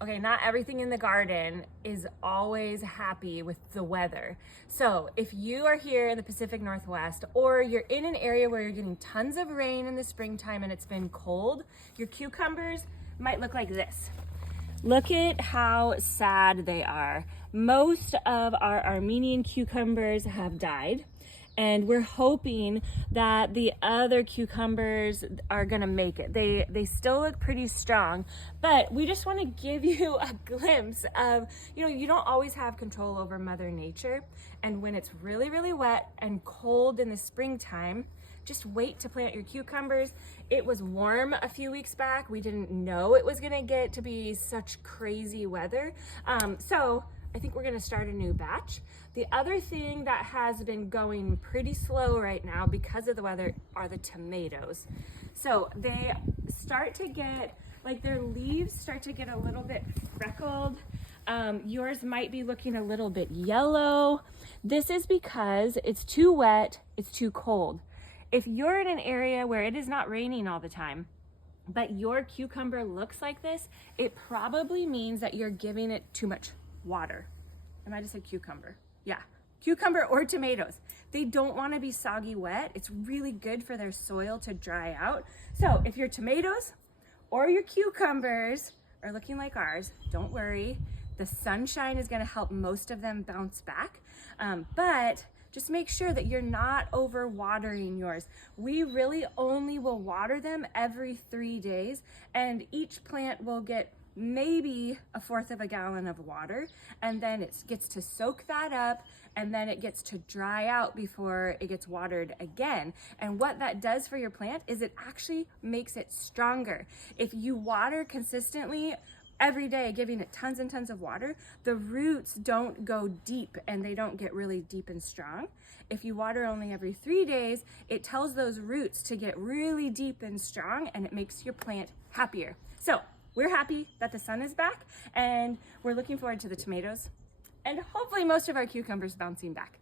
Okay, not everything in the garden is always happy with the weather. So if you are here in the Pacific Northwest, or you're in an area where you're getting tons of rain in the springtime and it's been cold, your cucumbers might look like this. Look at how sad they are. Most of our Armenian cucumbers have died, and we're hoping that the other cucumbers are gonna make it. They still look pretty strong, but we just wanna give you a glimpse of, you don't always have control over Mother Nature, and when it's really, really wet and cold in the springtime, just wait to plant your cucumbers. It was warm a few weeks back. We didn't know it was gonna get to be such crazy weather. So I think we're gonna start a new batch. The other thing that has been going pretty slow right now because of the weather are the tomatoes. So they start to get, like, their leaves start to get a little bit freckled. Yours might be looking a little bit yellow. This is because it's too wet, it's too cold. If you're in an area where it is not raining all the time, but your cucumber looks like this, it probably means that you're giving it too much water. I might have said cucumber. Yeah, cucumber or tomatoes. They don't want to be soggy wet. It's really good for their soil to dry out. So if your tomatoes or your cucumbers are looking like ours, don't worry. The sunshine is going to help most of them bounce back. But just make sure that you're not over watering yours. We really only will water them every 3 days, and each plant will get maybe 1/4 of a gallon of water, and then it gets to soak that up, and then it gets to dry out before it gets watered again. And what that does for your plant is it actually makes it stronger. If you water consistently every day, giving it tons and tons of water, the roots don't go deep and they don't get really deep and strong. If you water only every 3 days, it tells those roots to get really deep and strong, and it makes your plant happier. So we're happy that the sun is back, and we're looking forward to the tomatoes and hopefully most of our cucumbers bouncing back.